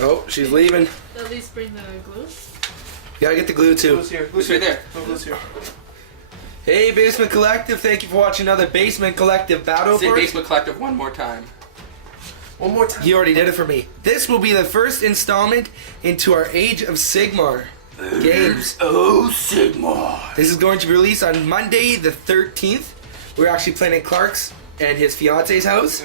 Oh, she's leaving. At least bring the glue. You gotta get the glue too. Glue's here. Glue's right there. No, Glue's here. Hey, Basement Collective. Thank you for watching another Basement Collective battle. Say Basement Collective one more time. One more time. You already did it for me. This will be the first installment into our Age of Sigmar games. Oh, Sigmar. This is going to be released on Monday the 13th. We're actually playing at Clark's and his fiance's house.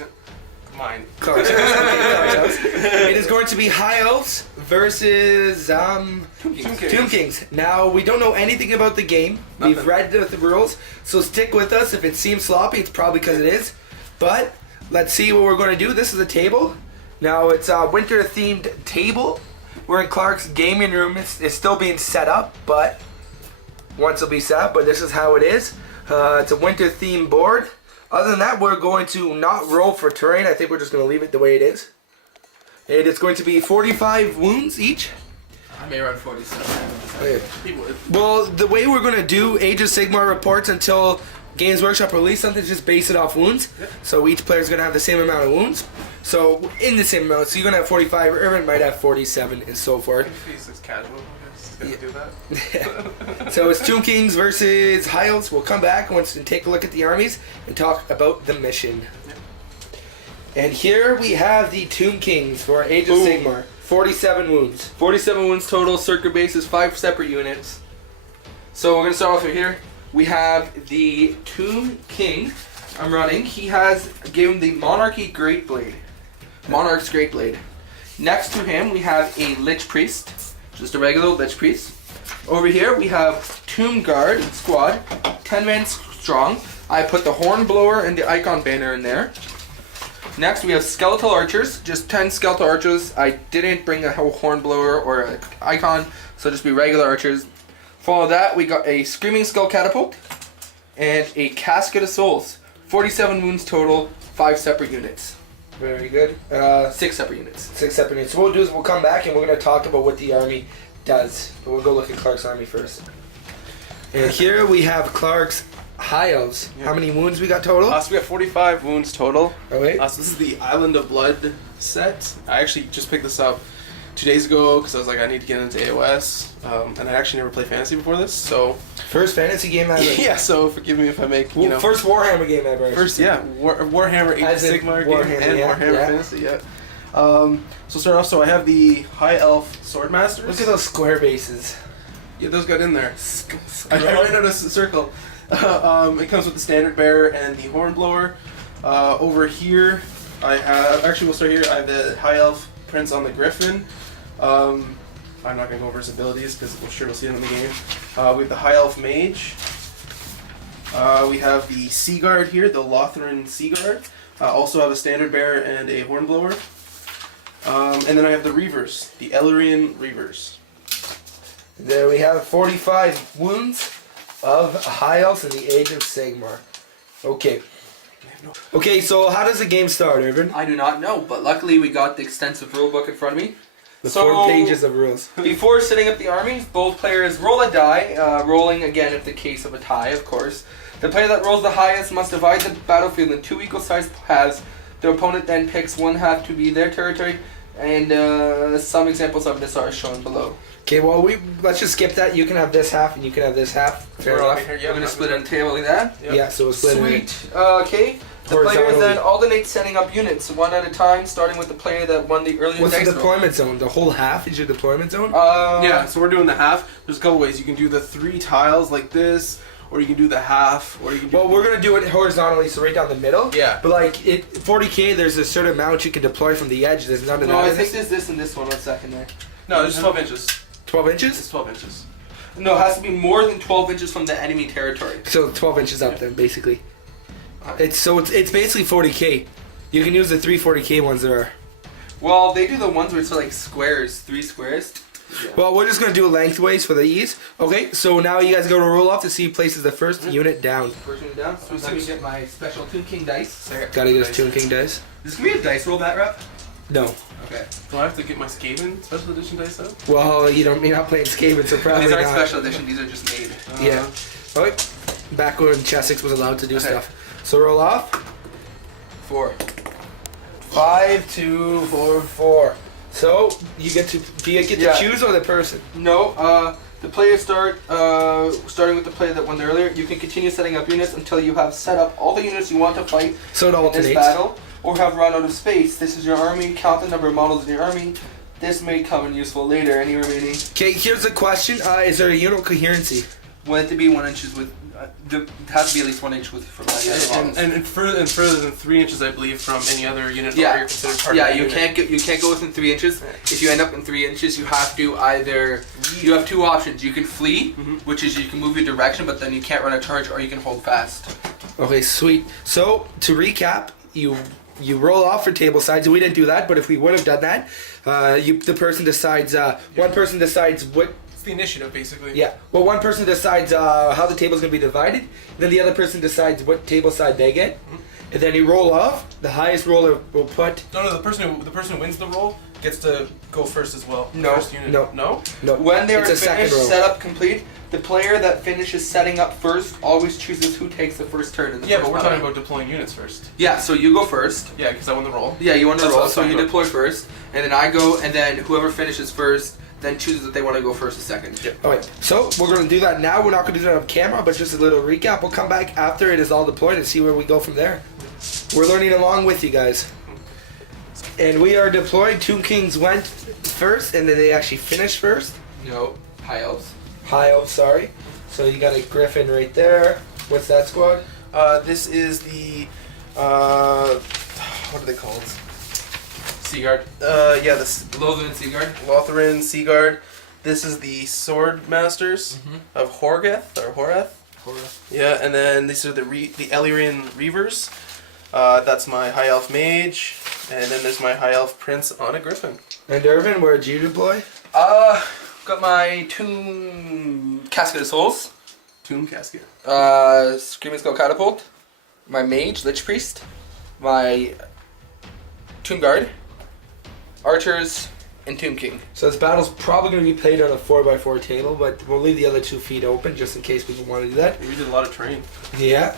Mine. Clark's house. It is going to be High Elves versus Tomb Kings. Now, we don't know anything about the game. Nothing. We've read the rules, so stick with us. If it seems sloppy, it's probably because it is. But let's see what we're going to do. This is a table. Now, it's a winter-themed table. We're in Clark's gaming room. It's still being set up, but once it'll be set up, but this is how it is. It's a winter-themed board. Other than that, we're going to not roll for terrain. I think we're just going to leave it the way it is. And it's going to be 45 wounds each. I may run 47. Okay. Well, the way we're going to do Age of Sigmar reports until Games Workshop release something, just base it off wounds. So each player is going to have the same amount of wounds. So in the same amount. So you're going to have 45. Irvin might have 47 and so forth. It's casual. He's going to do that. So it's Tomb Kings versus High Elves. We'll come back once and take a look at the armies and talk about the mission. And here we have the Tomb Kings for Age of Sigmar. 47 wounds. 47 wounds total. Circuit base is 5 separate units. So we're going to start off with here. We have the Tomb King. I'm running. He gave him the Monarchy Great Blade. Monarch's Great Blade. Next to him we have a Lich Priest. Just a regular Lich Priest. Over here we have Tomb Guard squad. 10 men strong. I put the Hornblower and the Icon Banner in there. Next we have Skeletal Archers. Just 10 Skeletal Archers. I didn't bring a Hornblower or an Icon, so just be regular Archers. Follow that, we got a Screaming Skull Catapult and a Casket of Souls. 47 wounds total, 5 separate units. Very good. 6 separate units. 6 separate units. So what we'll do is we'll come back and we're going to talk about what the army does. But we'll go look at Clark's army first. And here we have Clark's High Elves. Yeah. How many wounds we got total? So we have 45 wounds total. Okay. So this is the Island of Blood set. I actually just picked this up 2 days ago because I was like, I need to get into AOS. And I actually never played fantasy before this, so... First fantasy game ever. Yeah, so forgive me if I make, you know... First Warhammer game ever. First, yeah. Warhammer Age of Sigmar game and Warhammer Fantasy, yeah. So start off, so I have the High Elf Swordmasters. Look at those square bases. Yeah, those got in there. I ran out of circle. It comes with the Standard Bearer and the Hornblower. Over here, I have... Actually, we'll start here. I have the High Elf Prince on the Griffin. I'm not going to go over his abilities because we're sure we'll see him in the game. We have the High Elf Mage. We have the Sea Guard here, the Lothran Sea Guard. Also have a Standard Bearer and a Hornblower. And then I have the Reavers, the Ellyrian Reavers. There we have 45 wounds of High Elves in the Age of Sigmar. Okay. Okay, so how does the game start, Irvin? I do not know, but luckily we got the extensive rulebook in front of me. The 4 pages of rules. Before setting up the armies, both players roll a die, rolling again if the case of a tie, of course. The player that rolls the highest must divide the battlefield in 2 equal-sized halves. The opponent then picks one half to be their territory, and some examples of this are shown below. Okay, well, let's just skip that. You can have this half, and you can have this half. Fair enough. We're going to split it on the table like that? Yep. Yeah, so we'll split it. Sweet. Okay. The players then alternate setting up units, one at a time, starting with the player that won the earlier What's dice the roll. deployment zone? The whole half is your deployment zone? Yeah, so we're doing the half. There's a couple ways. You can do the 3 tiles like this, or you can do the half, or you can do... Well, we're going to do it horizontally, so right down the middle. Yeah. But like, 40k, there's a certain amount you can deploy from the edge. There's none of that. No, I think there's this and this one. 1 second there. No, there's 12 inches. 12 inches? It's 12 inches. No, it has to be more than 12 inches from the enemy territory. So 12 inches up then, basically. It's basically 40k. You can use the 3 40k ones there are. Well, they do the ones where it's like squares, 3 squares. Yeah. Well, we're just going to do it lengthways for the ease. Okay, so now you guys go to roll off to see who places the first unit down. First unit down. So let me get my special Tomb King dice. Gotta get his Tomb King dice. This can be a dice roll, Batrep? No. Okay. Do I have to get my Skaven special edition dice out? Well, you're not playing Skaven, so probably These aren't not. special edition, these are just made. Yeah. Okay. Back when Chessex was allowed to do stuff. So roll off. 4. 5, 2, 4, 4. So you get to do you get to Yeah. choose or the person? No, the players starting with the player that won earlier. You can continue setting up units until you have set up all the units you want to fight So it in this alternates. battle, or have run out of space. This is your army. Count the number of models in your army. This may come in useful later. Any remaining? Okay, here's a question. Is there a unit coherency? Want it to be 1 inches with. It has to be at least 1 inch with from any other models. And further than 3 inches, I believe, from any other unit. Yeah. Or you're considered part Yeah, of that you unit. can't go within 3 inches. If you end up in 3 inches, you have to either you have two options. You can flee, which is you can move your direction, but then you can't run a charge, or you can hold fast. Okay, sweet. So to recap, you roll off for table sides. We didn't do that, but if we would have done that, the person decides. One person decides what. It's the initiative, basically. Yeah. Well, one person decides how the table's gonna be divided. Then the other person decides what table side they get, and then you roll off. The highest roller will put. No. The person who wins the roll gets to go first as well. No. First unit. No. No. No. When they are it's a second finished, roll. setup complete, the player that finishes setting up first always chooses who takes the first turn in the Yeah, first but we're battle. talking about deploying units first. Yeah, so you go first. Yeah, because I won the roll. Yeah, you want to That's roll, what so I'm you talking deploy first, and then I go, and then whoever finishes first then chooses that they want to go first or second. Yep. Alright, so we're going to do that now. We're not going to do that on camera, but just a little recap. We'll come back after it is all deployed and see where we go from there. We're learning along with you guys. And we are deployed. Tomb Kings went first, and then they actually finished first. No, high elves. High Elves, sorry. So you got a Griffin right there. What's that squad? This is the what are they called? Seaguard. Yeah, this Lothar and Seaguard. Lotharen, Seaguard. This is the Sword Masters of Horgeth or Horath. Yeah, and then these are the Ellyrian Reavers. That's my High Elf Mage, and then there's my High Elf Prince on a Griffin. And Irvin, where'd you deploy? Got my Tomb Casket of Souls. Tomb Casket. Screaming Skull Catapult. My Mage, Lich Priest. My Tomb Guard. Archers, and Tomb King. So this battle's probably going to be played on a 4x4 table, but we'll leave the other 2 feet open just in case people want to do that. We did a lot of terrain. Yeah.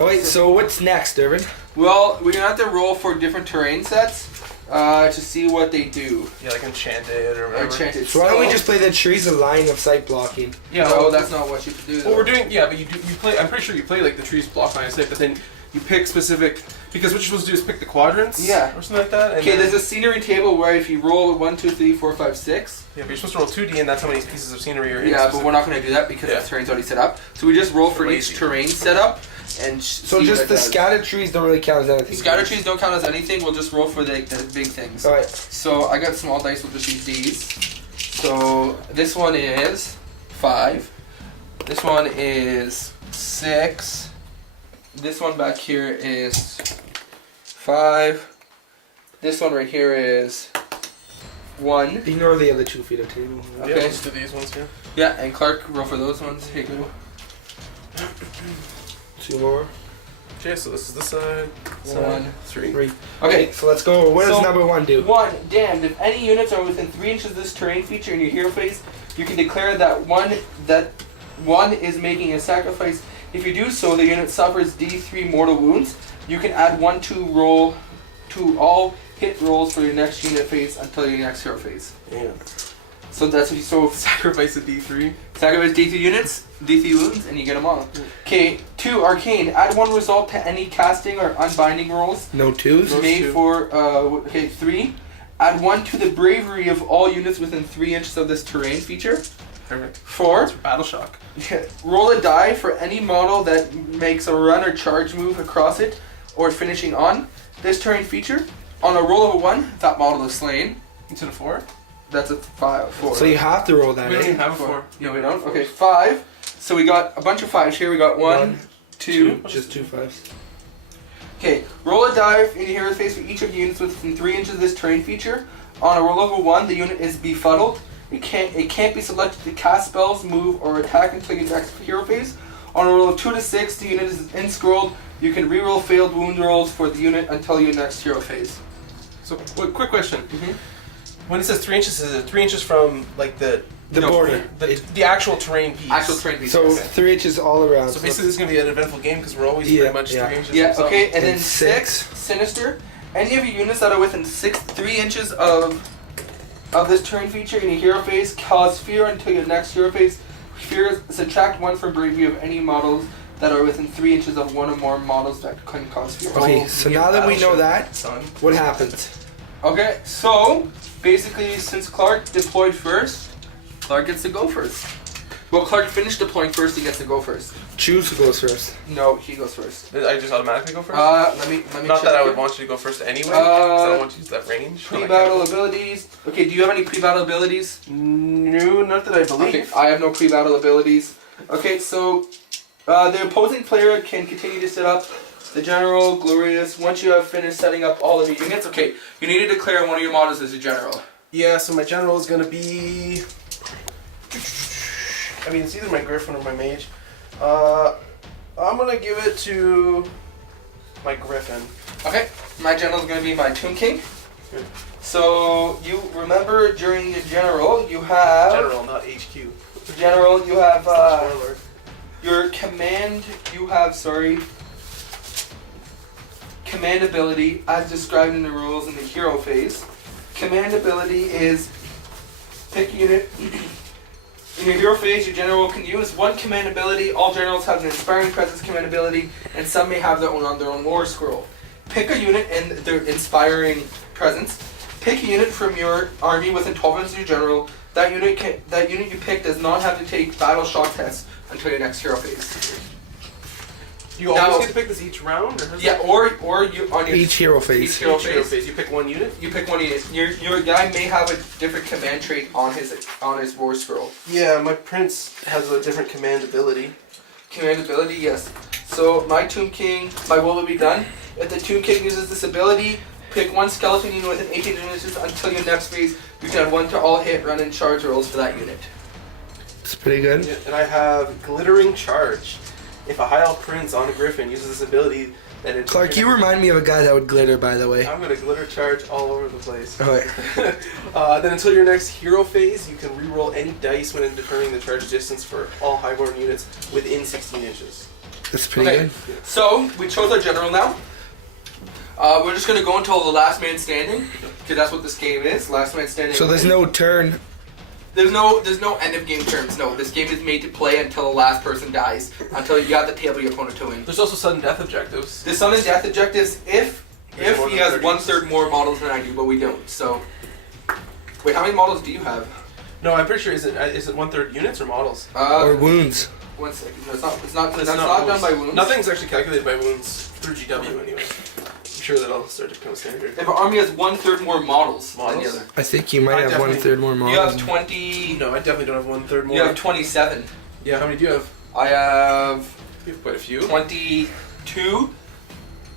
Oh wait, so what's next, Irvin? Well, we're gonna have to roll for different terrain sets to see what they do. Yeah, like Enchanted or whatever. Enchanted. So why don't we just play the trees of line of sight blocking? Yeah, No, that's not what you should do. Well, we're doing, yeah, but you play, I'm pretty sure you play like the trees block line of sight, but then you pick specific, because what you're supposed to do is pick the quadrants. Yeah. Or something like that. and Okay, then- there's a scenery table where if you roll 1, 2, 3, 4, 5, 6. Yeah, but you're supposed to roll 2D, and that's how many pieces of scenery are in. Yeah, but we're not going to do that because Yeah. the terrain's already set up. So we just roll for Lazy. each terrain setup, and So see just what the it does. scattered trees don't really count as anything. Scatter trees don't count as anything. We'll just roll for the big things. Alright. So I got small dice. We'll just use these. So this one is 5. This one is 6. This one back here is 5. This one right here is 1. Ignore the other 2 feet of table. Yeah, Okay. let's do these ones here. Yeah, and Clark, roll for those ones. Here you go. 2 more. Okay, so this is this side. 1, 3. 3. Okay. So let's go. What does So- number 1 do? 1. Damned. If any units are within 3 inches of this terrain feature in your hero phase, you can declare that one is making a sacrifice. If you do so, the unit suffers D3 mortal wounds. You can add 1 to all hit rolls for your next unit phase until your next hero phase. Yeah. So that's what you Sacrifice a D3. sacrifice D3 units, D3 wounds, and you get them all. Okay, 2 arcane. Add 1 result to any casting or unbinding rolls No 2s? Those made two. for 3. Add 1 to the bravery of all units within 3 inches of this terrain feature. Perfect. 4. Battle Shock. Roll a die for any model that makes a run or charge move across it or finishing on this terrain feature. On a roll of a 1, that model is slain. Instead of 4? That's a 4. So you have to roll that, We don't eh? even have a 4. No, we don't. Okay, 5. So we got a bunch of 5s here. We got 1, 2. Just 2 5s. Okay, roll a die in your hero phase for each of the units within 3 inches of this terrain feature. On a roll of a 1, the unit is befuddled. It can't be selected to cast spells, move, or attack until your next hero phase. On a roll of 2 to 6, the unit is inscrolled. You can reroll failed wound rolls for the unit until your next hero phase. So, quick question. Mm-hmm. When it says 3 inches, is it 3 inches from like the The border. the actual terrain piece? Actual terrain piece. So Okay. 3 inches all around. So basically, this is going to be an eventful game because we're always Yeah, pretty much yeah. 3 inches. Yeah, from okay, and then And 6, six. sinister. Any of your units that are within 3 inches of of this turn feature in your hero phase, cause fear until your next hero phase. Fear, subtract 1 from bravery of any models that are within 3 inches of one or more models that can cause fear. Okay, so now that we know that, what happens? Okay, so basically, since Clark deployed first, Clark gets to go first. Well, Clark finished deploying first. He gets to go first. Choose who goes first. No, he goes first. I just automatically go first. Let me. Not check that I here. would want you to go first anyway. 'Cause I don't want you to use that range. Pre-battle abilities. Okay, do you have any pre-battle abilities? No, not that I believe. Okay, I have no pre-battle abilities. Okay, so the opposing player can continue to set up the general glorious. Once you have finished setting up all of your units, okay, you need to declare one of your models as a general. Yeah, so my general is gonna be. I mean, it's either my Griffin or my Mage. I'm gonna give it to my Griffin. Okay, my general is going to be my Tomb King. Good. So you remember during your general, you have General, not HQ. general. You have Spoiler. your command. You have command ability as described in the rules in the hero phase. Command ability is pick a unit. In your hero phase, your general can use one command ability. All generals have an inspiring presence command ability, and some may have their own on their own lore scroll. Pick a unit and their inspiring presence. Pick a unit from your army within 12 inches of your general. That unit you pick does not have to take battle shock tests until your next hero phase. You always get to pick this each round, or Yeah, or you on your Each hero phase. Each hero each hero phase. phase. You pick one unit. You pick one unit. Your guy may have a different command trait on his war scroll. Yeah, my prince has a different command ability. Command ability, yes. So my Tomb King, my will will be done. If the Tomb King uses this ability, pick one skeleton unit within 18 inches until your next phase. You can have 1 to all hit, run, and charge rolls for that unit. It's pretty good. Yeah, and I have glittering charge. If a high elf prince on a griffin uses this ability, then it's Clark, you remind me of a guy that would glitter, by the way. I'm gonna glitter charge all over the place. Alright. Then until your next hero phase, you can reroll any dice when determining the charge distance for all highborn units within 16 inches. That's pretty Okay. good. So we chose our general now. We're just gonna go until the last man standing, because that's what this game is. Last man standing. So there's no turn. There's no end of game terms. No, this game is made to play until the last person dies, until you got the table your opponent to win. There's also sudden death objectives. The sudden death objectives if more he than has 30 1/3 more models than I do, but we don't. So, wait, how many models do you have? No, I'm pretty sure is it 1/3 units or models? Or wounds. 1 second. No, it's not done by wounds. Nothing's actually calculated by wounds through GW anyway. I'm sure that'll start to become standard. If an army has 1/3 more models than the Models? other, I think you might I have definitely- 1/3 more you models. have 20. No, I definitely don't have 1/3 more. You have 27. Yeah, how many do you have? I have You have quite a few. 22.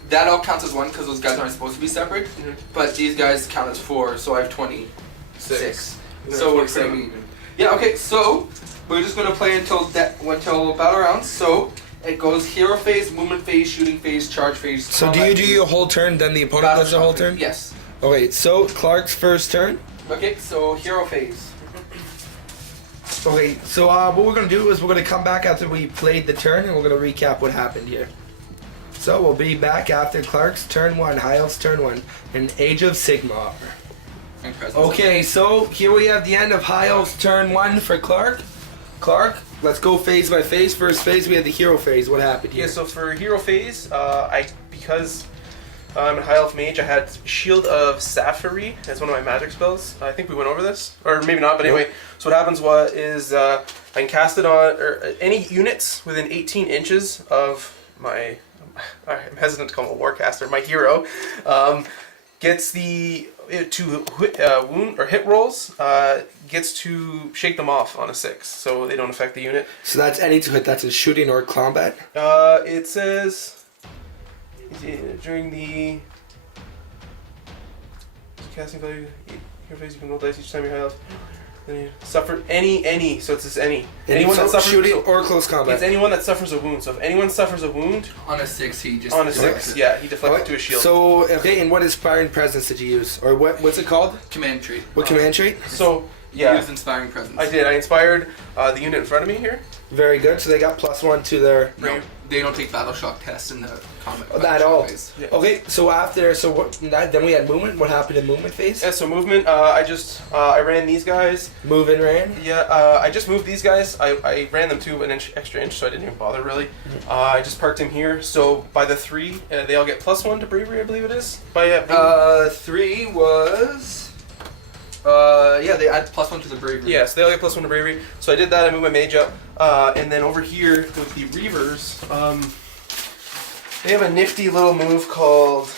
That all counts as one because those guys aren't supposed to be separate. Mhm. But these guys count as 4, so I have 26. And then So we're 27. pretty even. Yeah. Okay. So we're just gonna play until battle rounds. So it goes hero phase, movement phase, shooting phase, charge phase. So do combat you do phase, your whole turn, then the opponent battle does the whole shock turn? phase. Yes. Okay, so Clark's first turn. Okay. So hero phase. Okay, so what we're going to do is we're going to come back after we played the turn and we're going to recap what happened here. So we'll be back after Clark's turn 1, High Elf's turn 1, in Age of Sigmar. Okay, so here we have the end of High Elf's turn 1 for Clark. Clark, let's go phase by phase. First phase, we had the hero phase. What happened here? Yeah, so for hero phase, because I'm a high elf mage, I had Shield of Sapphire as one of my magic spells. I think we went over this, or maybe not. But anyway, so what happens is I can cast it on any units within 18 inches of my. I'm hesitant to call him a warcaster. My hero gets the to wound or hit rolls. Gets to shake them off on a 6, so they don't affect the unit. So that's any to hit. That's in shooting or combat. It says during the casting value, your phase you can roll dice each time you're high elf. Then you suffer any. So it's this any. Anyone so that suffers shooting or close combat. It's anyone that suffers a wound. So if anyone suffers a wound On a 6, he just on a 6, yeah, he deflects it to a shield. So okay, and what inspiring presence did you use, or what's it called? command trait. What command trait? So Yeah. He was inspiring presence. I did. I inspired the unit in front of me here. Very good. So they got +1 to their. No, they don't take battle shock tests in the combat. Not at all. phase. Yeah. Okay, so after then we had movement. What happened in movement phase? Yeah, so movement, I ran these guys. Move and ran. Yeah, I just moved these guys. I ran them to an extra inch, so I didn't even bother really. I just parked him here. So by the 3, they all get +1 to bravery, I believe it is. By 3 was. Yeah, they add +1 to the bravery. yeah, so they all get +1 to bravery. So I did that. I moved my mage up, and then over here with the reavers, they have a nifty little move called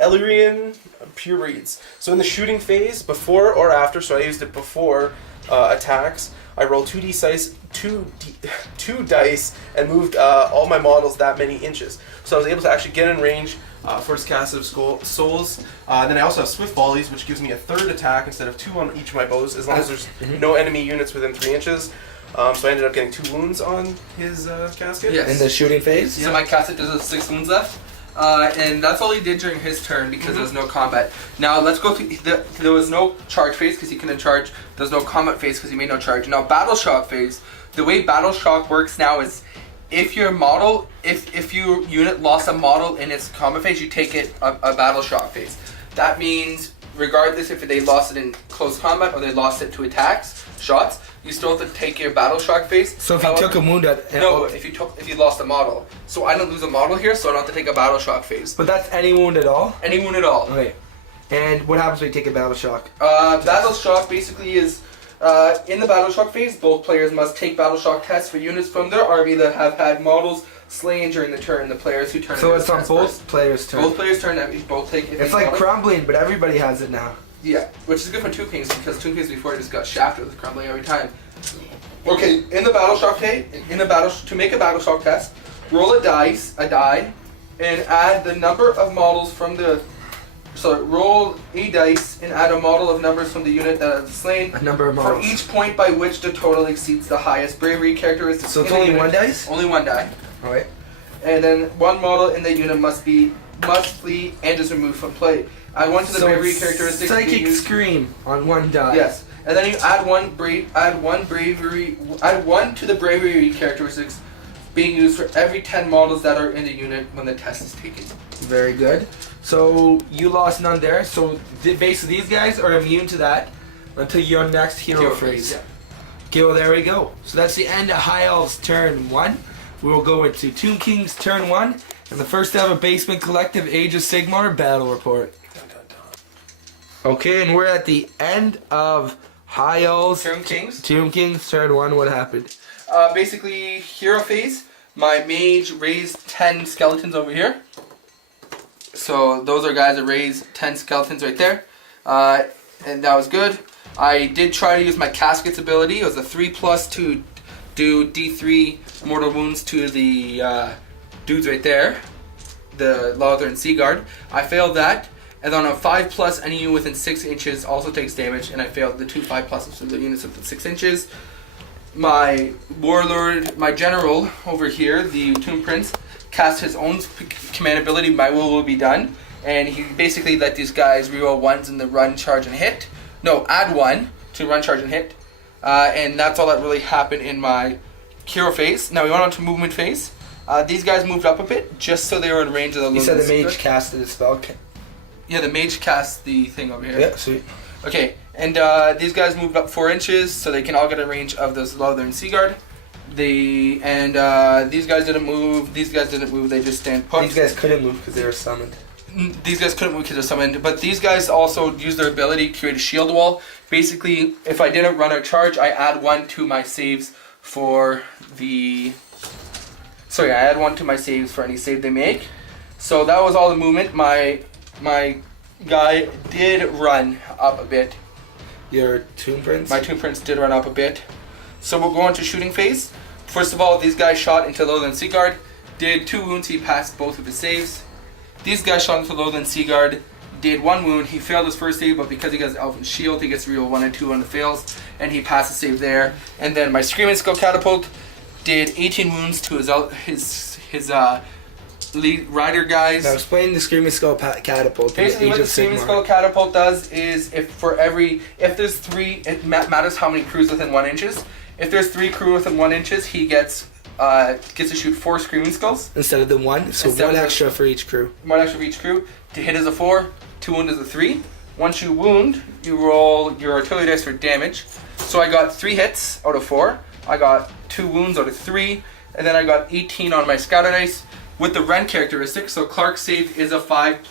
Ellyrian Purebreeds. So in the shooting phase, before or after, so I used it before attacks, I rolled 2 dice and moved all my models that many inches. So I was able to actually get in range for his cast of souls. Then I also have swift volleys, which gives me a 3rd attack instead of 2 on each of my bows, as long as there's no enemy units within 3 inches. So I ended up getting 2 wounds on his casket. Yes. In the shooting phase. So my casket does have 6 wounds left. And that's all he did during his turn because there was no combat. Now let's go through. There was no charge phase because he couldn't charge. There was no combat phase because he made no charge. Now battle shock phase. The way battle shock works now is if your model, if your unit lost a model in its combat phase, you take it a battle shock phase. That means regardless if they lost it in close combat or they lost it to attacks, shots, you still have to take your battle shock phase. So if you took a wound at if you lost a model. So I don't lose a model here, so I don't have to take a battle shock phase. But that's any wound at all. Any wound at all. Okay. And what happens when you take a battle shock? Battle shock basically is in the battle shock phase, both players must take battle shock tests for units from their army that have had models slain during the turn. The players who turn. So it's on both players' turn. Both players' turn. That we both take. It's like crumbling, but everybody has it now. Yeah, which is good for Tomb Kings because Tomb Kings before just got shafted with crumbling every time. Okay, in the battle shock phase, to make a battle shock test, roll a die, and add the number of models from the. So roll a dice and add a model of numbers from the unit that is slain. A number of models. For each point by which the total exceeds the highest bravery characteristic. So it's only one dice? Only one die. Alright. And then one model in the unit must flee and is removed from play. Add 1 to the bravery characteristic. Psychic scream on 1 die. Yes. And then you add one to the bravery characteristics being used for every 10 models that are in the unit when the test is taken. Very good. So you lost none there. So basically these guys are immune to that until your next hero phase. Yeah. Okay, well there we go. So that's the end of High Elves turn 1. We will go into Tomb Kings turn 1 and the first ever Basement Collective Age of Sigmar battle report. Okay, and we're at the end of High Elves Tomb Kings. Tomb Kings turn 1. What happened? Basically, hero phase. My mage raised 10 skeletons over here. So those are guys that raised 10 skeletons right there. And that was good. I did try to use my Casket's ability. It was a 3+ to do D3 mortal wounds to the dudes right there. The Lothar and Seaguard. I failed that. And on a 5+, any unit within 6 inches also takes damage, and I failed the 2 5+s of the units within 6 inches. My warlord, my general over here, the Tomb Prince, cast his own command ability, My Will Be Done, and he basically let these guys reroll 1s in the run, charge, and hit. No, add 1 to run, charge, and hit. And that's all that really happened in my hero phase. Now we went on to movement phase. These guys moved up a bit, just so they were in range of the You said the mage casted a spell. Yeah, the mage cast the thing over here. Yeah, sweet. Okay, and these guys moved up 4 inches, so they can all get a range of those Lothar and Seaguard. These guys didn't move. These guys didn't move. They just stand put. These guys couldn't move because they were summoned. These guys couldn't move because they're summoned, but these guys also use their ability to create a shield wall. Basically, if I didn't run a charge, I add 1 to my saves for the. Sorry, I add 1 to my saves for any save they make. So that was all the movement. My guy did run up a bit. Your Tomb Prince? My Tomb Prince did run up a bit. So we'll go on to shooting phase. First of all, these guys shot into Lothar and Seaguard. Did 2 wounds, he passed both of his saves. These guys shot into Lothar and Seaguard. Did 1 wound, he failed his first save, but because he got his Elven Shield, he gets to reroll 1 and 2 on the fails. And he passed the save there. And then my Screaming Skull Catapult did 18 wounds to his rider guys. Now explain the Screaming Skull catapult. Basically, what the Screaming Skull catapult does is if there's 3, it matters how many crews within 1 inches. If there's 3 crew within 1 inches, he gets to shoot 4 Screaming Skulls instead of the 1. So Instead 1 of extra for each crew. 1 extra for each crew. To hit is a 4, to wound is a 3. Once you wound, you roll your artillery dice for damage. So I got 3 hits out of 4. I got 2 wounds out of 3, and then I got 18 on my scouter dice with the rend characteristic. So Clark's save is a 5+.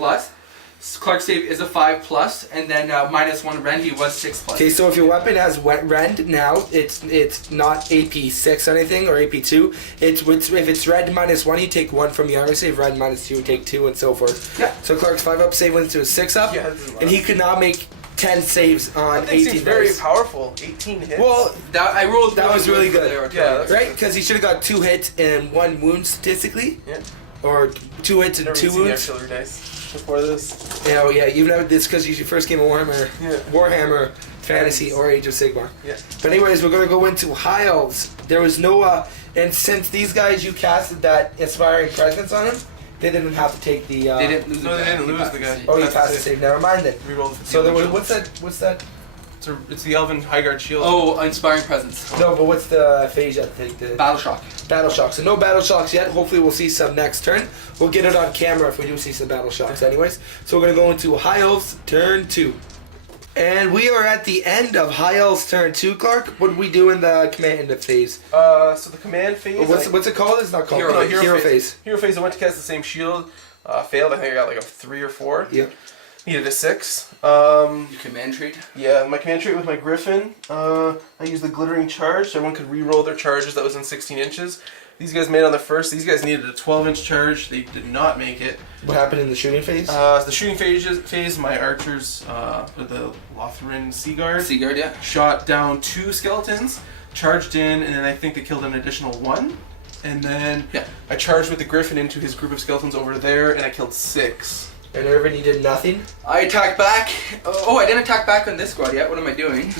Clark's save is a 5+, and then -1 rend. He was 6+. Okay, so if your weapon has rend now, it's not AP6 or anything or AP2. If it's rend -1, you take 1 from your armor save. Rend -2, you take 2, and so forth. Yeah. So Clark's 5-up save went to a 6-up, Yeah, and he could now make 10 saves on That thing 18 seems very dice. powerful. 18 hits. Well, I rolled. That was really for good. the artillery. Yeah, that's right? Because he should have got 2 hits and 1 wound statistically, Yeah. or 2 hits and Never 2 seen the wounds. artillery dice before this. Yeah, you've never. This because it's your first game of Yeah. Warhammer Fantasy, or Age of Sigmar. Yeah. But anyways, we're gonna go into High Elves. There was no, and since these guys you casted that inspiring presence on him, they didn't have to take the. They didn't lose. No, they didn't He lose passed the guy. Oh, you That's passed the the save. Never mind then. Reroll. So there was what's that? It's the Elven Highguard shield. Oh, inspiring presence. No, but what's the phase you have to take? The Battle shock. battle shocks. So no battle shocks yet. Hopefully we'll see some next turn. We'll get it on camera if we do see some battle shocks anyways. So we're going to go into High Elves turn 2. And we are at the end of High Elves turn 2, Clark. What did we do in the command phase? So the command phase. What's it called? It's not called Hero phase. Hero phase. I went to cast the same shield. Failed. I think I got like a 3 or 4. Yep. Needed a 6. Your command trait. Yeah, my command trait with my Griffin. I used the glittering charge, so everyone could re-roll their charges that was in 16 inches. These guys made it on the first. These guys needed a 12-inch charge. They did not make it. What happened in the shooting phase? The shooting phase, my archers, the Lothran Seaguard, Seaguard, yeah. shot down 2 skeletons, charged in, and then I think they killed an additional 1. And then I charged with the Griffin into his group of skeletons over there, and I killed 6. And Irvin, you did nothing? I attacked back. Oh, I didn't attack back on this squad yet. What am I doing?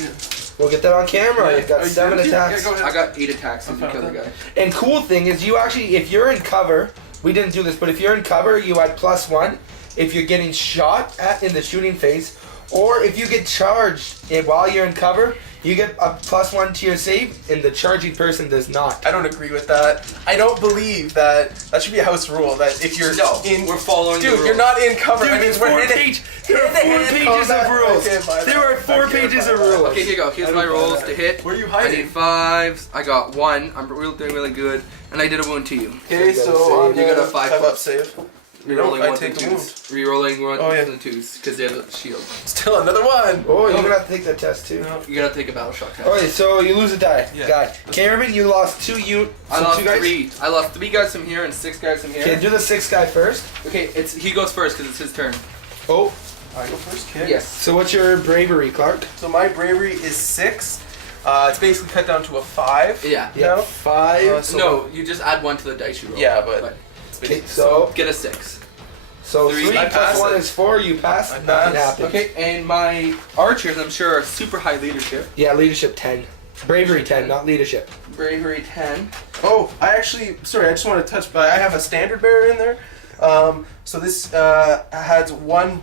We'll get that on camera. Yeah. You've got Oh, you 7 did? attacks. Yeah, go ahead. I got 8 attacks and you killed the guy. And cool thing is you actually, if you're in cover, we didn't do this, but if you're in cover, you add +1 if you're getting shot at in the shooting phase, or if you get charged while you're in cover, you get a +1 to your save, and the charging person does not. I don't agree with that. I don't believe that should be a house rule, that if you're in... We're following the Dude, rules. you're not in cover. Dude, I mean, there's we're 4 hitting- pages. There are 4 pages of rules. There are 4 pages of rules. Okay, here you go. Here's I my don't buy rolls that. to hit. Where are you I hiding? need 5s. I got 1. I'm doing really good. And I did a wound to you. Okay, so on You got a the 5 5 plus. up save. Rerolling I 1s take and the wound. 2s. Rerolling 1s Oh, yeah. and 2s because they have a shield. Still another 1. Oh, you're gonna have to take that test too. No. You gotta take a battle shock test. Okay, so you lose a die. Yeah. Guy. Cameron, you lost 2 I lost 2 guys? 3. I lost 3 guys from here and 6 guys from Okay, here. do the 6th guy first. Okay, he goes first because it's his turn. Oh, I go first, kid. Yes. so what's your bravery, Clark? So my bravery is 6. It's basically cut down to a 5. Yeah. Yeah, No? 5. So- No, you just add 1 to the dice you roll. Yeah, but- it's Okay, basically- so get a 6. 3 I plus pass 1 it. is 4. You pass. I Nothing pass. happens. Okay, and my archers, I'm sure, are super high leadership. Yeah, leadership 10. Bravery 10, not leadership. Bravery 10. Oh, I just want to touch. I have a standard bearer in there. So this adds 1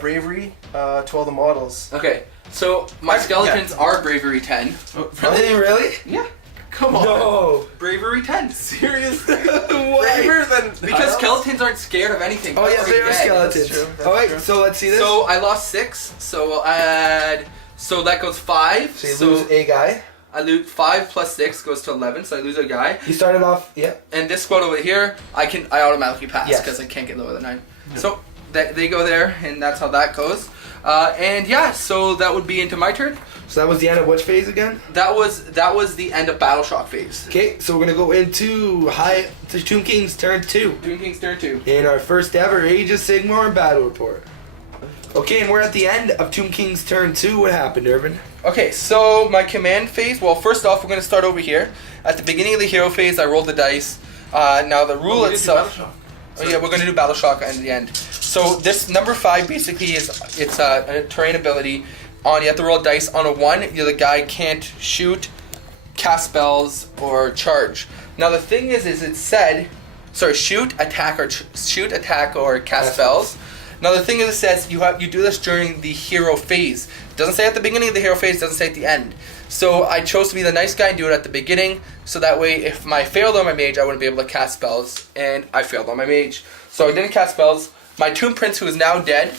bravery to all the models. Okay, so my skeletons are bravery 10. Oh, Really? Yeah. Come on. No. Bravery 10. Seriously? Why? Braver than Because Elves? skeletons aren't scared of anything. Oh They're yeah, they are dead. skeletons. That's true, that's All right, true. so let's see this. So I lost 6, so I'll add... So that goes 5. So you lose a guy. I lose 5 plus 6 goes to 11, so I lose a guy. You started off, yeah. And this squad over here, I automatically pass Yes. because I can't get lower than 9. So they go there, and that's how that goes. And yeah, so that would be into my turn. So that was the end of which phase again? That was the end of Battle Shock phase. Okay, so we're gonna go into Tomb King's turn 2 Doom King's turn 2. in our first ever Age of Sigmar battle report. Okay, and we're at the end of Tomb King's turn 2. What happened, Irvin? Okay, so my command phase. Well, first off, we're going to start over here. At the beginning of the hero phase, I rolled the dice. Now the rule itself. Oh yeah, we're going to do Battle Shock at the end. So this number 5 basically is a terrain ability. You have to roll dice on a 1. The guy can't shoot, cast spells, or charge. Now the thing is it said shoot, attack, or cast spells. Now the thing is, it says you do this during the hero phase. It doesn't say at the beginning of the hero phase. It doesn't say at the end. So I chose to be the nice guy and do it at the beginning. So that way, if I failed on my mage, I wouldn't be able to cast spells, and I failed on my mage. So I didn't cast spells. My Tomb Prince, who is now dead,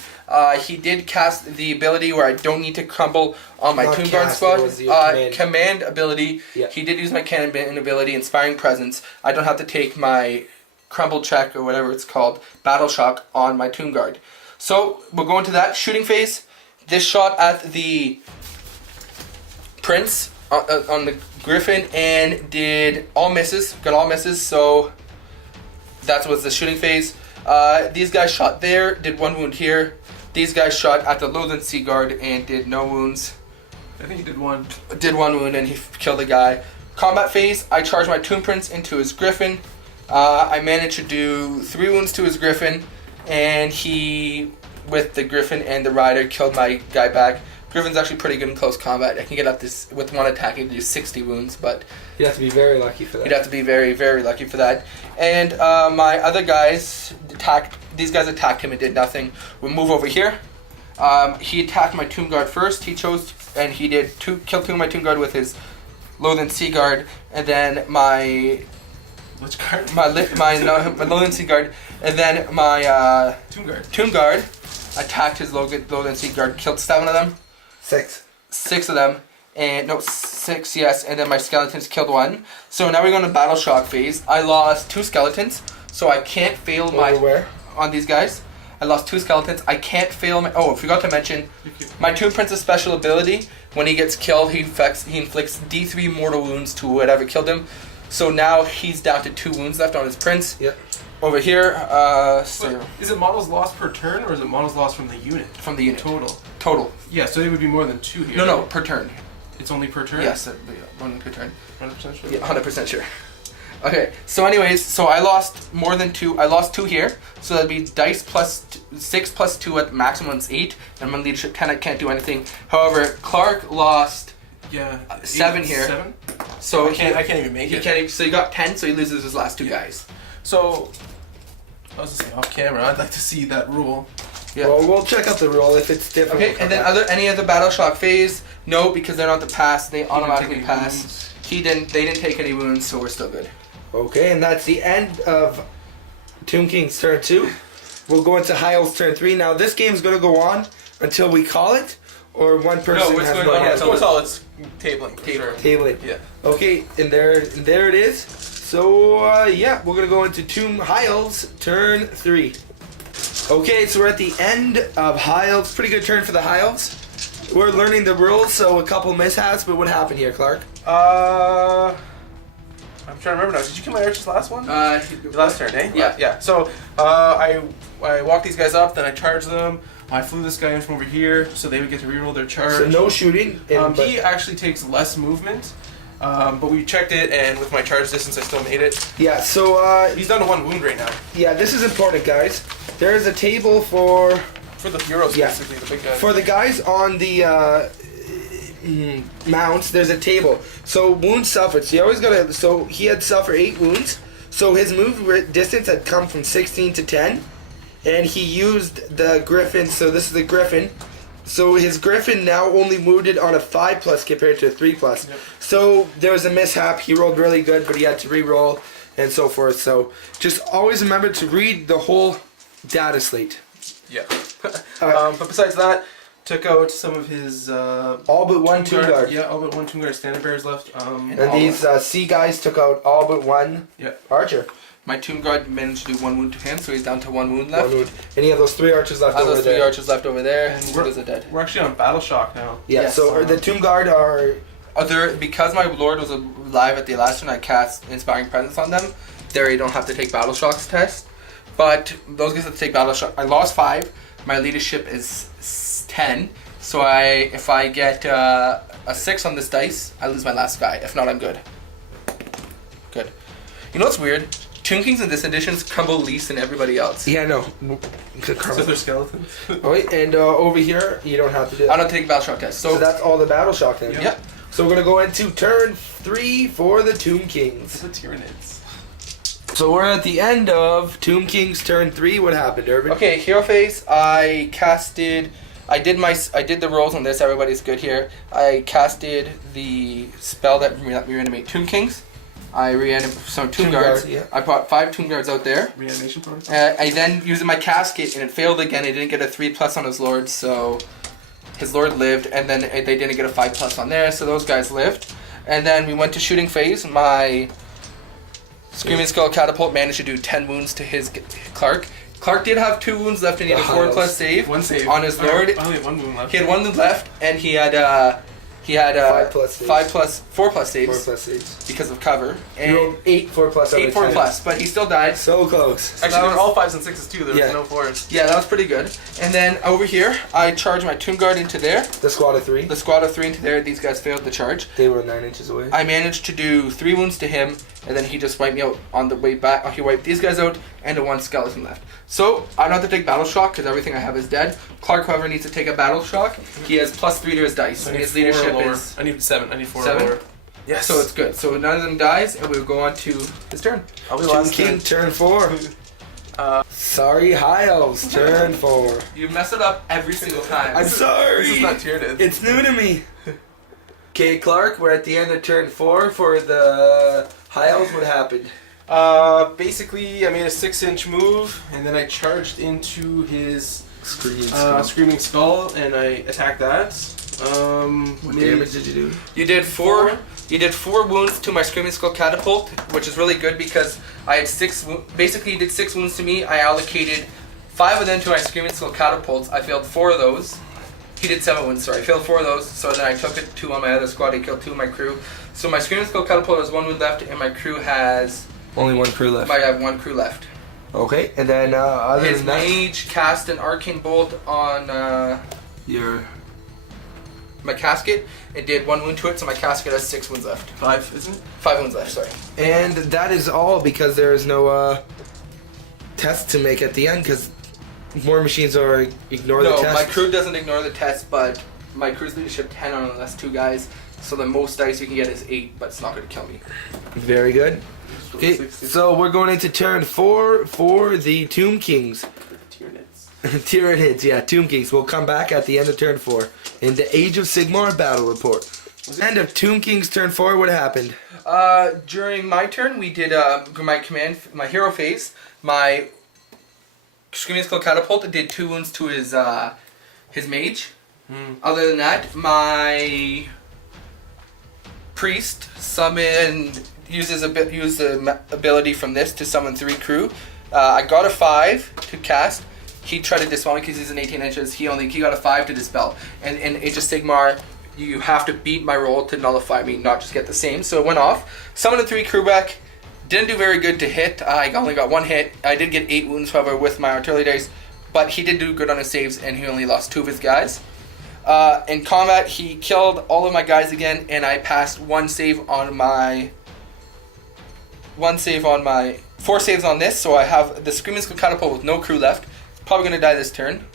he did cast the ability where I don't need to crumble on my Tomb Guard squad. Command ability. Yeah. He did use my command ability, Inspiring Presence. I don't have to take my crumble check or whatever it's called, Battle Shock, on my Tomb Guard. So we'll go into that shooting phase. This shot at the Prince on the Griffin and did all misses. Got all misses. So that was the shooting phase. These guys shot there, did 1 wound here. These guys shot at the Loathsome Sea Guard and did no wounds. I think he did 1. Did 1 wound and he killed the guy. Combat phase, I charged my Tomb Prince into his Griffin. I managed to do 3 wounds to his Griffin, and he, with the Griffin and the Rider, killed my guy back. Griffin's actually pretty good in close combat. I can get up this with 1 attack and do 60 wounds, but you'd have to be very lucky for that. You'd have to be very, very lucky for that. And my other guys attacked. These guys attacked him and did nothing. We'll move over here. He attacked my Tomb Guard first. He chose, and he did kill 2 of my Tomb Guard with his Loathsome Sea Guard, and then my which guard? My Loathsome Sea Guard, and then my Tomb Guard attacked his Loathsome Sea Guard, killed 7 of them. 6 of them, and no 6, yes, and then my skeletons killed 1. So now we're going to Battle Shock phase. I lost 2 skeletons, so I can't fail on these guys. I lost 2 skeletons. I can't fail my. Oh, I forgot to mention my Tomb Prince's special ability. When he gets killed, he inflicts D3 mortal wounds to whatever killed him. So now he's down to 2 wounds left on his Prince. Yep. Over here, is it models lost per turn, or is it models lost from the unit? From the unit. Total. Yeah, so it would be more than 2 here. No, per turn. It's only per turn? Yes, 1 per turn. 100% sure? Yeah, 100% sure. Okay, so anyways, so I lost more than 2. I lost 2 here, so that'd be dice plus 6 plus 2 at maximum is 8, and my leadership 10, I can't do anything. However, Clark lost 7 here. 7? So I can't even make it. So he got 10, so he loses his last 2 guys. So, I was just saying off camera, I'd like to see that rule. Yeah. Well, we'll check out the rule if it's different. Okay, and then any other Battle Shock phase? No, because they're not the pass. They automatically pass. They didn't take any wounds, so we're still good. Okay, and that's the end of Tomb King's turn 2. We'll go into High Elves turn 3. Now this game's going to go on until we call it, or one person has going on. It's tabling. Tabling. Yeah. Okay, and there it is. So yeah, we're going to go into Tomb High Elves turn 3. Okay, so we're at the end of High Elves. Pretty good turn for the High Elves. We're learning the rules, so a couple mishaps, but what happened here, Clark? I'm trying to remember now. Did you kill my archers last one? Your last turn, eh? Yeah. Yeah. So, I walked these guys up, then I charged them. I flew this guy in from over here, so they would get to reroll their charge. So no shooting. He actually takes less movement, but we checked it, and with my charge distance, I still made it. Yeah, so... he's down to 1 wound right now. Yeah, this is important, guys. There is a table for the heroes, basically, the big guys. For the guys on the mounts, there's a table. So wounds suffered. So you always gotta. So he had suffered 8 wounds. So his move distance had come from 16 to 10, and he used the Griffin. So this is the Griffin. So his Griffin now only wounded on a 5+ compared to a 3+. Yep. So there was a mishap. He rolled really good, but he had to re-roll and so forth. So just always remember to read the whole data slate. Yeah. But besides that, took out some of his all but 1 Tomb Guard. Yeah, all but 1 Tomb Guard standard bears left. And these sea guys took out all but 1 archer. My Tomb Guard managed to do 1 wound to him, so he's down to 1 wound left. 1 wound. And he had those 3 archers left over there. Those 3 archers left over there, and we're dead. We're actually on Battle Shock now. Yeah, yes. So the Tomb Guard are... because my Lord was alive at the last turn, I cast Inspiring Presence on them. They don't have to take Battle Shock's test. But those guys have to take Battle Shock. I lost 5. My leadership is 10. So if I get a 6 on this dice, I lose my last guy. If not, I'm good. Good. You know what's weird? Tomb Kings in this edition crumble least than everybody else. Yeah, no. So they're skeletons. Oh, wait, and over here, you don't have to do that. I don't take Battle Shock test. So that's all the Battle Shock then. Yep. So we're going to go into turn 3 for the Tomb Kings. The Tyranids. So we're at the end of Tomb King's turn 3. What happened, Irvin? Okay, hero phase. I did the rolls on this. Everybody's good here. I casted the spell that reanimate Tomb Kings. I reanimated some Tomb Guards. Yeah. I brought 5 Tomb Guards out there. Reanimation points. I then used my casket and it failed again. I didn't get a 3+ on his lord, so his lord lived, and then they didn't get a 5+ on there, so those guys lived. And then we went to shooting phase. My Screaming Skull Catapult managed to do 10 wounds to his Clark. Clark did have 2 wounds left and he had a 4+ save. 1 save on his lord. I only had 1 wound left. He had 1 wound left, and he had 5+ saves. 4+ saves 4+ saves. because of cover. You And rolled 8 4+. 8 4+, but he still died. So close. So Actually, that they was- were all 5s and 6s too. There Yeah. was no 4s. Yeah, that was pretty good. And then over here, I charged my Tomb Guard into there. The squad of 3. The squad of 3 into there. These guys failed the charge. They were 9 inches away. I managed to do 3 wounds to him, and then he just wiped me out on the way back. He wiped these guys out, and the 1 skeleton left. So I don't have to take battle shock because everything I have is dead. Clark, however, needs to take a battle shock. He has +3 to his dice, and his leadership is. I need 7. I need 4 7? lower. Yes. So it's good. So none of them dies, and we'll go on to his turn. I'll be Tomb last King, turn. turn 4. Sorry, High Elves, turn 4. You mess it up every single time. I'm sorry. This is not tiered. It's new to me. Okay, Clark, we're at the end of turn 4 for the High Elves. What happened? Basically, I made a 6-inch move, and then I charged into his Screaming Screaming Skull, and I attacked that. What damage did you do? You did 4. You did 4 wounds to my Screaming Skull Catapult, which is really good because I had 6. Basically, he did 6 wounds to me. I allocated 5 of them to my Screaming Skull Catapults. I failed 4 of those. He did 7 wounds. Sorry, I failed 4 of those. So then I took it 2 on my other squad. He killed 2 of my crew. So my Screaming Skull Catapult has 1 wound left, and my crew has. Only 1 crew left. I have 1 crew left. Okay, and then other His than that, mage cast an arcane bolt on your my casket. It did 1 wound to it, so my casket has 6 wounds left. 5, isn't it? 5 wounds left. Sorry. and that is all because there is no test to make at the end because more machines are ignore the No, test. my crew doesn't ignore the test, but my crew's leadership 10 on the last 2 guys. So the most dice you can get is 8, but it's not going to kill me. Very good. Okay, so we're going into turn 4 for the Tomb Kings. Tyranids, yeah, Tomb Kings. We'll come back at the end of turn 4 in the Age of Sigmar battle report. End of Tomb Kings turn 4. What happened? During my turn, we did my hero phase. My Screaming Skull Catapult did 2 wounds to his mage. Other than that, my priest used the ability from this to summon 3 crew. I got a 5 to cast. He tried to dispel me because he's in 18 inches. He got a 5 to dispel. And in Age of Sigmar, you have to beat my roll to nullify me, not just get the same. So it went off. Summoned 3 crew back. Didn't do very good to hit. I only got 1 hit. I did get 8 wounds, however, with my artillery dice. But he did do good on his saves, and he only lost 2 of his guys. In combat, he killed all of my guys again, and I passed 1 save on my 4 saves on this, so I have the Screaming Skull Catapult with no crew left. Probably going to die this turn.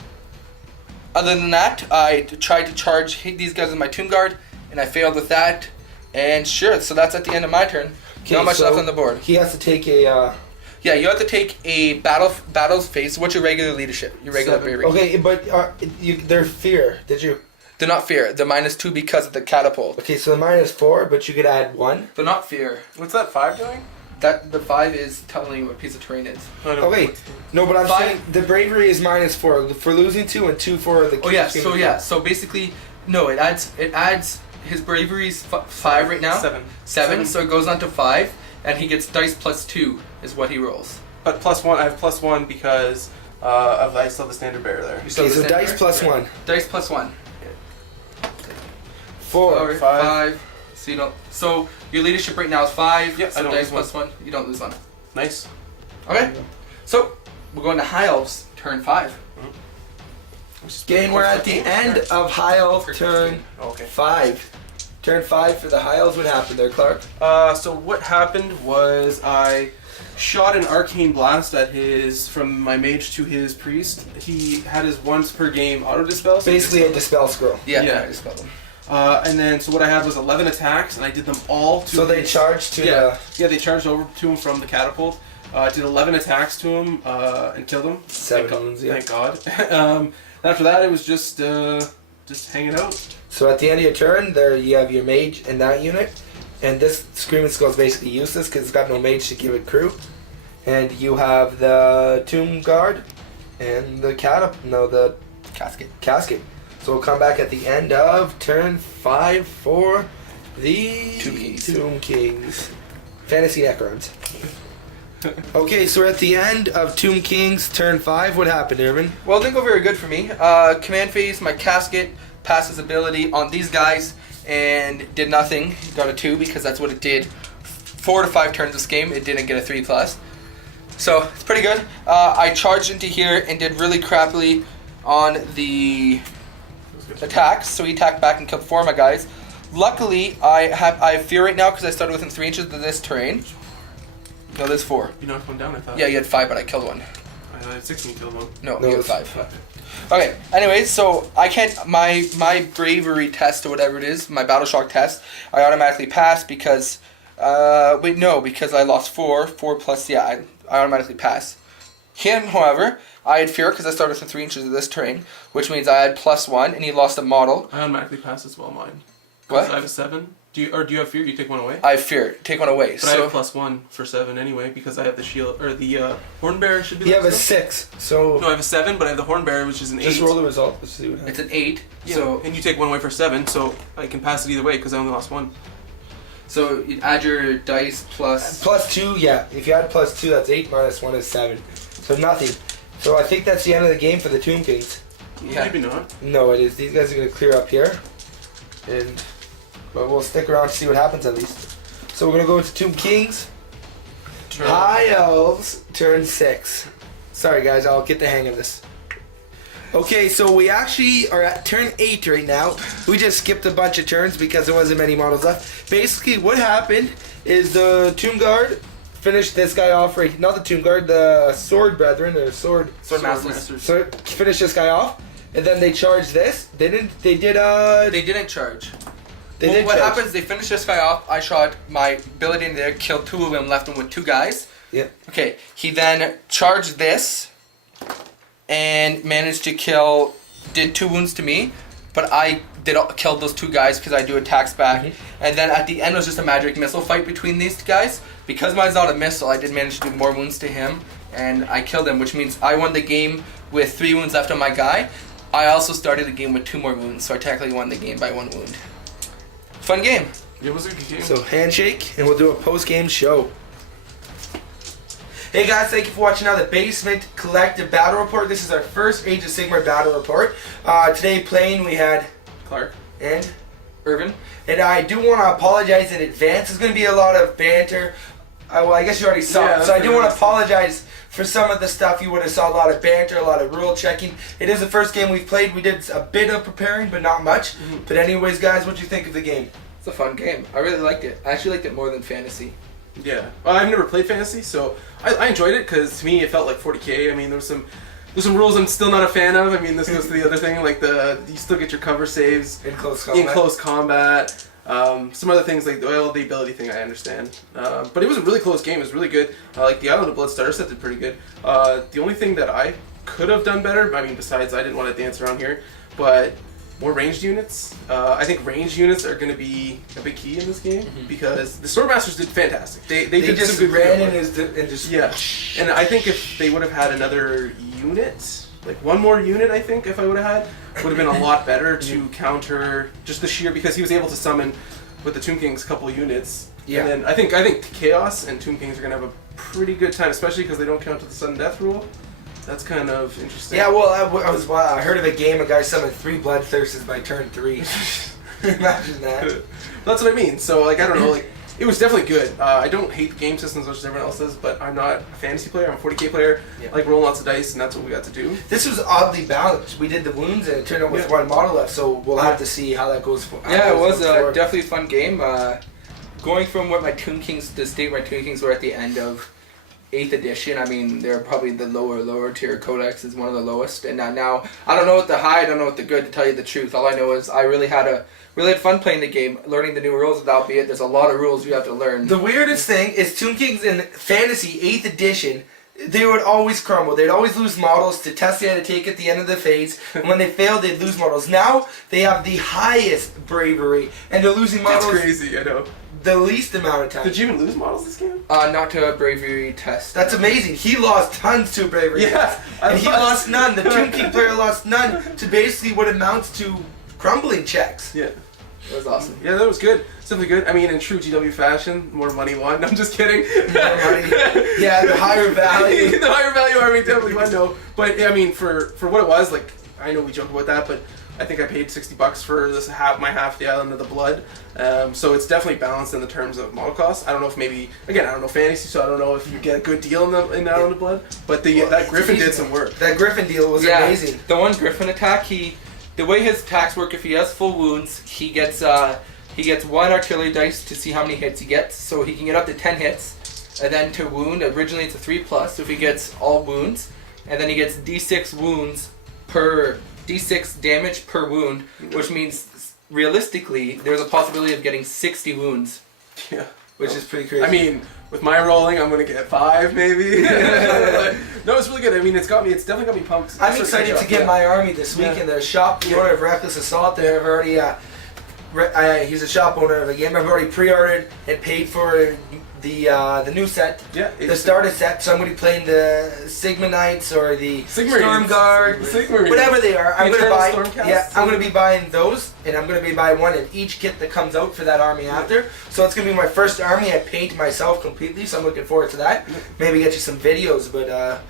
Other than that, I tried to charge these guys with my Tomb Guard, and I failed with that. And sure, so that's at the end of my turn. Not much left on the board. He has to take a... Yeah, you have to take a battles phase. What's your regular leadership? Your regular 7. bravery. Okay, but they're fear. Did you... They're not fear. They're -2 because of the catapult. Okay, so the -4, but you could add 1. They're not fear. What's that 5 doing? That the 5 is telling you what piece of terrain is. Okay, no, but I'm 5. saying the bravery is -4 for losing 2 and 2 for the. Oh yeah. So basically, no. It adds his bravery's 5 right now. 7. So it goes on to 5, and he gets dice +2 is what he rolls. But +1, I have +1 because I still have the standard bearer there. You still Okay, have so the dice standard? +1. Dice +1. 4. 5. So you don't. So your leadership right now is 5. Yep, so I don't dice lose +1. You don't lose 1. Nice. Okay. So we're going to High Elves turn 5. Again, we're at the end of High Elf turn Okay. 5. Turn 5 for the High Elves. What happened there, Clark? So what happened was I shot an arcane blast at from my mage to his priest. He had his once per game auto dispel. So Basically a dispel scroll. Yeah. I just got them. And then so what I had was 11 attacks, and I did them all to. So they charged to Yeah, they charged over to him from the catapult. Did 11 attacks to him and killed him. 7 wounds, yeah. Thank God. After that, it was just hanging out. So at the end of your turn, there you have your mage in that unit. And this Screaming Skull is basically useless because it's got no mage to give it crew. And you have the Tomb Guard and the Casket. So we'll come back at the end of turn 5 for the Tomb Kings. Fantasy Necrons. Okay, so we're at the end of Tomb Kings turn 5. What happened, Irvin? Well, it didn't go very good for me. Command phase, my Casket passed his ability on these guys and did nothing. Got a 2 because that's what it did 4 to 5 turns this game. It didn't get a 3+. So it's pretty good. I charged into here and did really crappily on the attacks. So he attacked back and killed 4 of my guys. Luckily, I have fear right now because I started within 3 inches of this terrain. No, there's 4. You knocked one down, I thought. Yeah, you had 5, but I killed 1. I had 6 and you killed 1. No, you had 5. Okay, anyways, so I can't, my bravery test or whatever it is, my battle shock test, I automatically passed because, because I lost 4 plus, yeah, I automatically pass. Him, however, I had fear because I started within 3 inches of this terrain, which means I had +1, and he lost a model. I automatically passed as well, mine. What? I have a 7. Do you have fear? You take 1 away? I have fear. Take 1 away. But I have +1 for 7 anyway because I have the shield or the horn bearer should be. You have a 6, so no, I have a 7, but I have the horn bearer, which is an 8. just roll the result. Let's see what happens. It's an 8. Yeah, So and you take 1 away for 7, so I can pass it either way because I only lost 1. So you add your dice plus. +2, yeah. If you add +2, that's 8 minus 1 is 7. So nothing. So I think that's the end of the game for the Tomb Kings. Yeah. Maybe not. No, it is. These guys are going to clear up here. But we'll stick around to see what happens at least. So we're going to go into Tomb Kings. High Elves, turn 6. Sorry guys, I'll get the hang of this. Okay, so we actually are at turn 8 right now. We just skipped a bunch of turns because there wasn't many models left. Basically, what happened is the Tomb Guard finished this guy off right. Not the Tomb Guard, the Sword Brethren, or Sword Masters. So finished this guy off, and then they charged this. They didn't charge. They What charge. happens, they finish this guy off, I shot my ability in there, killed 2 of them, left him with 2 guys. Yeah. Okay, he then charged this and managed to did 2 wounds to me, but I killed those 2 guys because I do attacks back. Mm-hmm. And then at the end was just a magic missile fight between these guys. Because mine's not a missile, I did manage to do more wounds to him, and I killed him, which means I won the game with 3 wounds left on my guy. I also started the game with 2 more wounds, so I technically won the game by 1 wound. Fun game. It was a good game. So handshake, and we'll do a post-game show. Hey guys, thank you for watching another Basement Collective Battle Report. This is our first Age of Sigmar Battle Report. Today playing we had Clark. and Irvin. And I do want to apologize in advance. There's going to be a lot of banter. Well, I guess you already saw it. So I do want to apologize for some of the stuff. You would have saw a lot of banter, a lot of rule checking. It is the first game we've played. We did a bit of preparing, but not much. But anyways, guys, what do you think of the game? It's a fun game. I really liked it. I actually liked it more than Fantasy. Yeah. Well, I've never played Fantasy, so I enjoyed it because to me it felt like 40k. I mean, there's some rules I'm still not a fan of. I mean, this goes to the other thing, like you still get your cover saves In close combat. Some other things like the ability thing I understand. But it was a really close game. It was really good. Like the Island of Blood starter set did pretty good. The only thing that I could have done better, I mean, besides I didn't want to dance around here, but more ranged units. I think ranged units are going to be a big key in this game because the Swordmasters did fantastic. They did just some good ran in work. and just Yeah, and I think if they would have had another unit, like one more unit, I think if I would have had, would have been a lot better to counter just the sheer, because he was able to summon with the Tomb Kings a couple units. Yeah. And then I think Chaos and Tomb Kings are going to have a pretty good time, especially because they don't counter the sudden death rule. That's kind of interesting. Yeah, well, I heard of a game a guy summoned 3 Bloodthirsts by turn 3. Imagine that. That's what I mean. So, like, I don't know, like, it was definitely good. I don't hate the game systems as much as everyone else does, but I'm not a fantasy player. I'm a 40k player. Yeah. I like rolling lots of dice, and that's what we got to do. This was oddly balanced. We did the wounds, and it turned out with 1 model left, so we'll have to see how that goes. Yeah, it was definitely a fun game. Going from what my Tomb Kings, the state my Tomb Kings were at the end of 8th edition. I mean, they're probably the lower tier. Codex is one of the lowest. And now I don't know what the high, I don't know what the good. To tell you the truth, all I know is I really had fun playing the game, learning the new rules. Albeit there's a lot of rules you have to learn. The weirdest thing is Tomb Kings in Fantasy 8th edition. They would always crumble. They'd always lose models to test they had to take at the end of the phase. And when they failed, they'd lose models. Now, they have the highest bravery. And they're losing models That's crazy, I know. the least amount of time. Did you even lose models this game? Not to a bravery test. That's amazing. He lost tons to a bravery test. I And he lost none. The Tomb King player lost none to basically what amounts to crumbling checks. Yeah. It was awesome. Yeah, that was good. It's definitely good. I mean, in true GW fashion, more money won. I'm just kidding. More money. Yeah, the higher value. The higher value army definitely won, no. But, yeah, I mean, for what it was, like, I know we joke about that, but I think I paid $60 for this half the Island of the Blood. So it's definitely balanced in the terms of model cost. I don't know if maybe, again, I don't know fantasy, so I don't know if you get a good deal in Island of the Blood. But that Griffin did some work. That Griffin deal was amazing. The one Griffin attack, the way his attacks work, if he has full wounds, he gets 1 artillery dice to see how many hits he gets, so he can get up to 10 hits. And then to wound, originally it's a 3+, so if he gets all wounds, and then he gets d6 wounds per d6 damage per wound, which means realistically there's a possibility of getting 60 wounds. Yeah. Which is pretty crazy. I mean, with my rolling, I'm gonna get 5 maybe. No, it's really good. I mean, it's definitely got me pumped. I'm excited to get my army this week in the shop. The owner of Reckless Assault there. I've already, he's a shop owner of the game. I've already pre-ordered and paid for the new set. Yeah. The starter set. So I'm going to be playing the Sigma Knights or the Storm Guard, whatever they are. I'm going to buy. Yeah, I'm going to be buying those, and I'm going to be buying one in each kit that comes out for that army after. So it's going to be my first army. I paint myself completely, so I'm looking forward to that. Maybe get you some videos, but.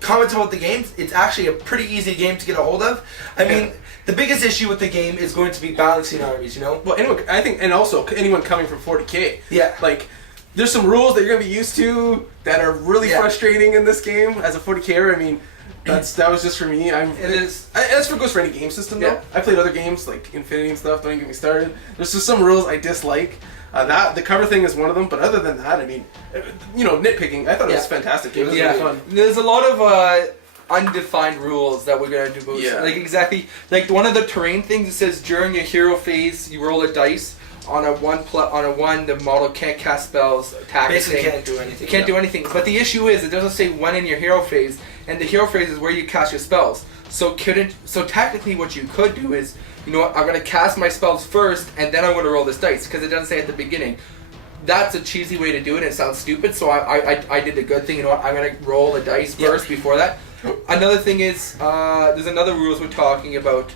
Comments about the game. It's actually a pretty easy game to get a hold of. I mean, the biggest issue with the game is going to be balancing armies, you know? Well, I think, and also anyone coming from 40k. Yeah. Like, there's some rules that you're going to be used to that are really frustrating in this game as a 40ker. I mean, that was just for me. That's for goes for any game system, though. I played other games, like Infinity and stuff. Don't even get me started. There's just some rules I dislike. The cover thing is one of them, but other than that, I mean, nitpicking. I thought it was fantastic. It was really fun. There's a lot of undefined rules that we're gonna do. Yeah. Like exactly, like one of the terrain things. It says during your hero phase, you roll a dice. On a 1, the model can't cast spells, attack. Basically, can't do anything. It can't do anything. But the issue is, it doesn't say when in your hero phase, and the hero phase is where you cast your spells. So technically, what you could do is, you know what, I'm gonna cast my spells first, and then I'm gonna roll this dice because it doesn't say at the beginning. That's a cheesy way to do it. And it sounds stupid. So I did the good thing. You know what, I'm gonna roll a dice first before that. Another thing is, there's another rules we're talking about.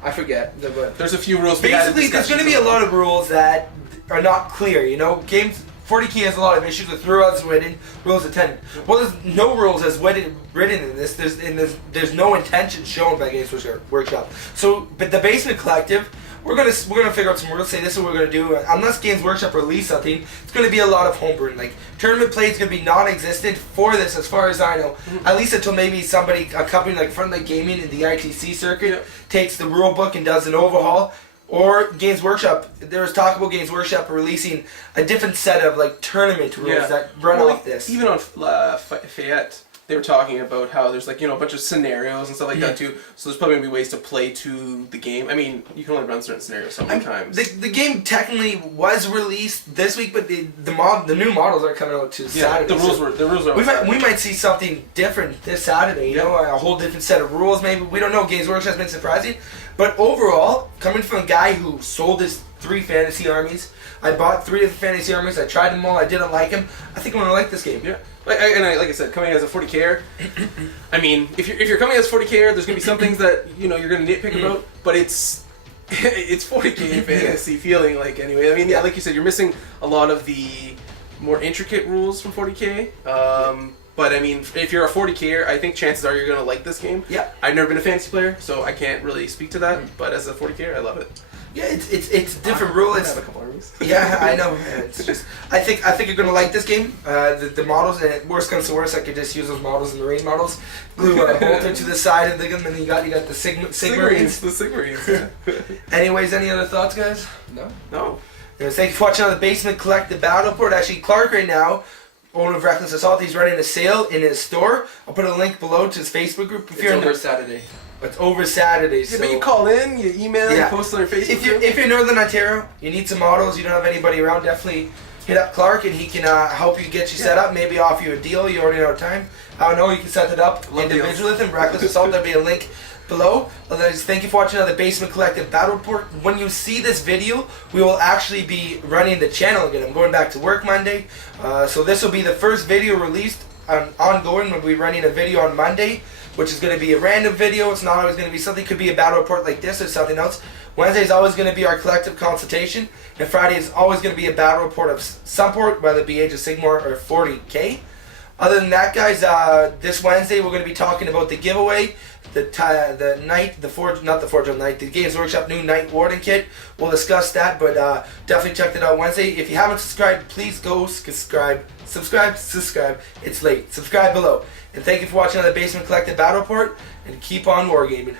I forget. There's a few rules. Basically, there's going to be a lot of rules that are not clear. You know, games 40k has a lot of issues with rules written, rules attended. Well, there's no rules as written in this. There's no intention shown by Games Workshop. So, but the Basement Collective, we're gonna figure out some rules. Say this is what we're gonna do. Unless Games Workshop release something, it's gonna be a lot of homebrewing. Like tournament play is gonna be non-existent for this, as far as I know. At least until maybe a company like Frontline Gaming in the ITC circuit takes the rule book and does an overhaul. Or Games Workshop, there was talk about Games Workshop releasing a different set of like tournament rules that run off this. Even on Fayette, they were talking about how there's like, a bunch of scenarios and stuff like that too. So there's probably going to be ways to play to the game. I mean, you can only run certain scenarios so many times. The game technically was released this week, but the new models are coming out to Saturday. The rules are we might see something different this Saturday, you know, a whole different set of rules maybe. We don't know. Games Workshop's been surprising. But overall, coming from a guy who sold his 3 fantasy armies, I bought 3 of the fantasy armies, I tried them all, I didn't like them. I think I'm going to like this game. Yeah. Like I said, coming as a 40K, I mean, if you're coming as 40K, there's going to be some things that, you're going to nitpick about, but it's 40K fantasy feeling like anyway. I mean, like you said, you're missing a lot of the more intricate rules from 40K. But I mean, if you're a 40K, I think chances are you're going to like this game. Yeah. I've never been a fantasy player, so I can't really speak to that. But as a 40K, I love it. Yeah, it's a different rule. I have a couple armies. Yeah, I know. It's just I think you're gonna like this game. The models, and worst comes to worst, I could just use those models, the Marine models, glue a bolter to the side of the gun, and then you got the Sigmarines. The Sigmarines. Anyways, any other thoughts, guys? No. Thanks for watching on the Basement Collective Battle Report. Actually, Clark right now owner of Reckless Assault. He's running a sale in his store. I'll put a link below to his Facebook group. It's over Saturday. It's over Saturday. Yeah, So but you call in, you email, Yeah. you post on your Facebook. if you're in Northern Ontario, you need some models, you don't have anybody around, definitely hit up Clark and he can help you get you set up. Maybe offer you a deal. You already know time. I don't know. You can set it up Love individually with him. Reckless Assault. There'll be a link below. Otherwise, thank you for watching another Basement Collective Battle Report. When you see this video, we will actually be running the channel again. I'm going back to work Monday, so this will be the first video released ongoing. We'll be running a video on Monday, which is going to be a random video. It's not always going to be something. Could be a battle report like this or something else. Wednesday is always going to be our collective consultation, and Friday is always going to be a battle report of some port, whether it be Age of Sigmar or 40K. Other than that, guys, this Wednesday we're going to be talking about the giveaway, the Games Workshop new Night Warden kit. We'll discuss that, but definitely check that out Wednesday. If you haven't subscribed, please go subscribe. It's late. Subscribe below. And thank you for watching another Basement Collective Battle Report, and keep on wargaming.